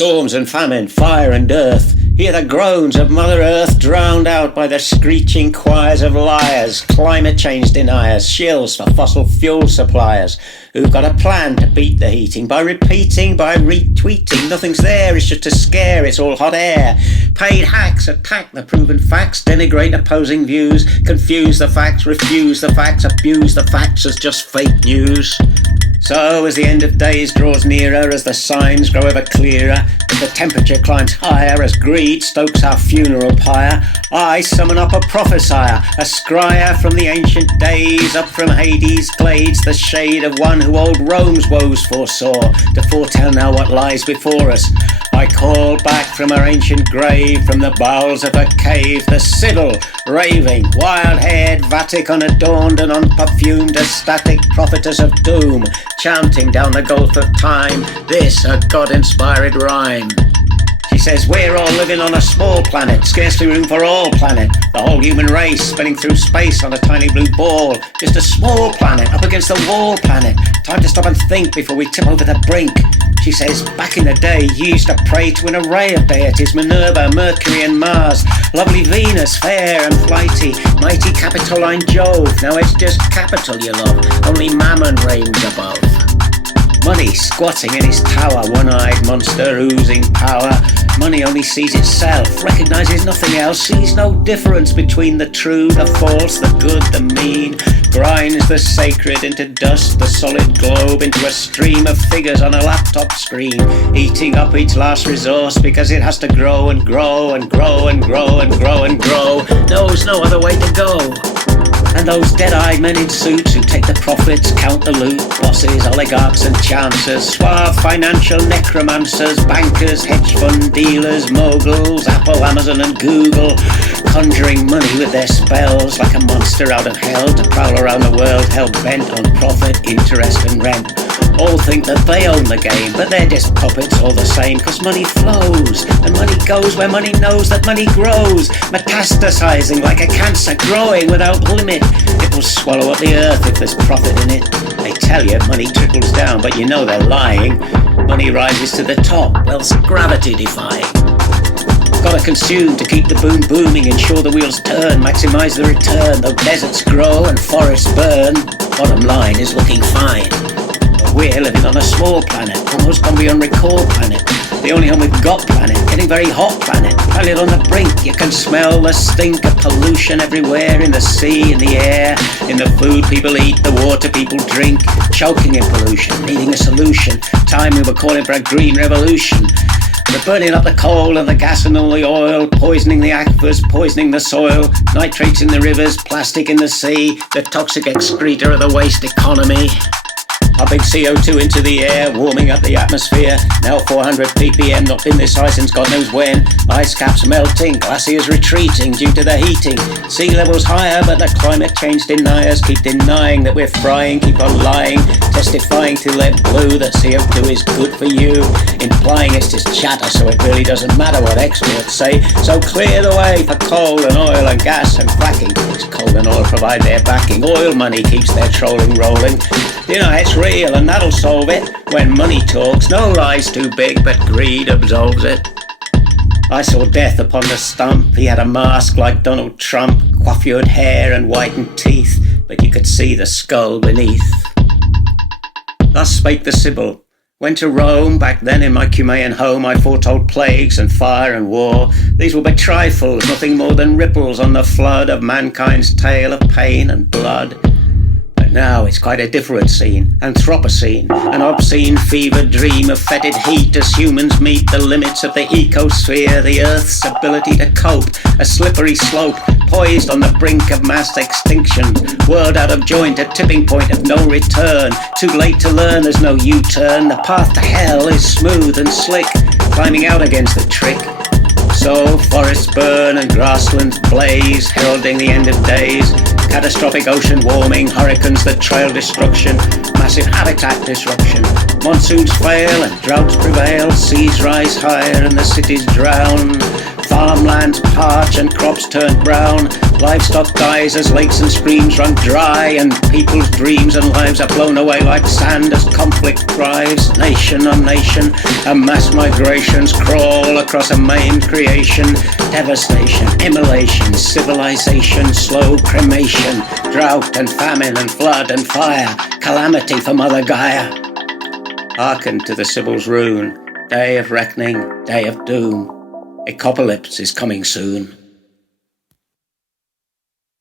Storms and famine, fire and earth. Hear the groans of Mother Earth drowned out by the screeching choirs of liars, climate change deniers, shills for fossil fuel suppliers, who've got a plan to beat the heating by repeating, by retweeting. Nothing's there, it's just a scare, it's all hot air. Paid hacks attack the proven facts, denigrate opposing views, confuse the facts, refuse the facts, abuse the facts as just fake news. So as the end of days draws nearer, as the signs grow ever clearer, as the temperature climbs higher, as greed stokes our funeral pyre, I summon up a prophesier, a scryer from the ancient days, up from Hades' glades, the shade of one who old Rome's woes foresaw, to foretell now what lies before us. I call back from her ancient grave, from the bowels of her cave, the Sibyl, raving, wild-haired, Vatican adorned and unperfumed, a static prophetess of doom, chanting down the gulf of time, this her God-inspired rhyme. She says we're all living on a small planet, scarcely room for all planet. The whole human race spinning through space on a tiny blue ball. Just a small planet, up against the wall planet. Time to stop and think before we tip over the brink. She says back in the day you used to pray to an array of deities, Minerva, Mercury and Mars, lovely Venus, fair and flighty, mighty Capitoline Jove. Now it's just capital you love, only Mammon reigns above. Money squatting in his tower, one-eyed monster oozing power. Money only sees itself, recognises nothing else, sees no difference between the true, the false, the good, the mean. Grinds the sacred into dust, the solid globe into a stream of figures on a laptop screen, eating up each last resource because it has to grow and grow and grow and grow and grow and grow. Knows no other way to go. And those dead-eyed men in suits who take the profits, count the loot, bosses, oligarchs and chancers, suave financial necromancers, bankers, hedge fund dealers, moguls, Apple, Amazon and Google, conjuring money with their spells like a monster out of hell to prowl around the world, hell-bent on profit, interest and rent. All think that they own the game, but they're just puppets all the same, cause money flows, and money goes where money knows that money grows, metastasizing like a cancer growing without limit. It will swallow up the earth if there's profit in it. They tell you money trickles down, but you know they're lying. Money rises to the top, wealth's gravity defying. Gotta consume to keep the boom booming, ensure the wheels turn, maximise the return. Though deserts grow and forests burn, bottom line is looking fine. We're living on a small planet, almost gone beyond recall planet. The only home we've got planet, getting very hot planet. Planet on the brink, you can smell the stink of pollution everywhere, in the sea, in the air, in the food people eat, the water people drink. Choking in pollution, needing a solution. Time we were calling for a green revolution. We're burning up the coal and the gas and all the oil, poisoning the aquifers, poisoning the soil, nitrates in the rivers, plastic in the sea, the toxic excreta of the waste economy. Pumping CO2 into the air, warming up the atmosphere. Now 400 ppm, not been this high since God knows when. Ice caps melting, glaciers retreating due to the heating. Sea levels higher, but the climate change deniers keep denying that we're frying, keep on lying, testifying till they're blue that CO2 is good for you, implying it's just chatter, so it really doesn't matter what experts say. So clear the way for coal and oil and gas and fracking. Because coal and oil provide their backing. Oil money keeps their trolling rolling. You know, it's real and that'll solve it. When money talks, no lie's too big, but greed absolves it. I saw death upon the stump. He had a mask like Donald Trump, coiffured hair and whitened teeth, but you could see the skull beneath. Thus spake the Sibyl. Went to Rome, back then in my Cumaean home, I foretold plagues and fire and war. These were but trifles, nothing more than ripples on the flood of mankind's tale of pain and blood. Now it's quite a different scene, Anthropocene, an obscene fevered dream of fetid heat as humans meet the limits of the ecosphere, the Earth's ability to cope, a slippery slope, poised on the brink of mass extinction, world out of joint, a tipping point of no return, too late to learn, there's no U-turn, the path to hell is smooth and slick, climbing out against the trick. So forests burn and grasslands blaze, heralding the end of days. Catastrophic ocean warming, hurricanes that trail destruction, massive habitat disruption. Monsoons fail and droughts prevail, seas rise higher and the cities drown. Farmlands parch and crops turn brown. Livestock dies as lakes and streams run dry, and people's dreams and lives are blown away like sand as conflict drives nation on nation, and mass migrations crawl across a maimed creation. Devastation, immolation, civilization, slow cremation, drought and famine and flood and fire, calamity for Mother Gaia. Hearken to the Sibyl's rune, day of reckoning, day of doom. Ecopalypse is coming soon.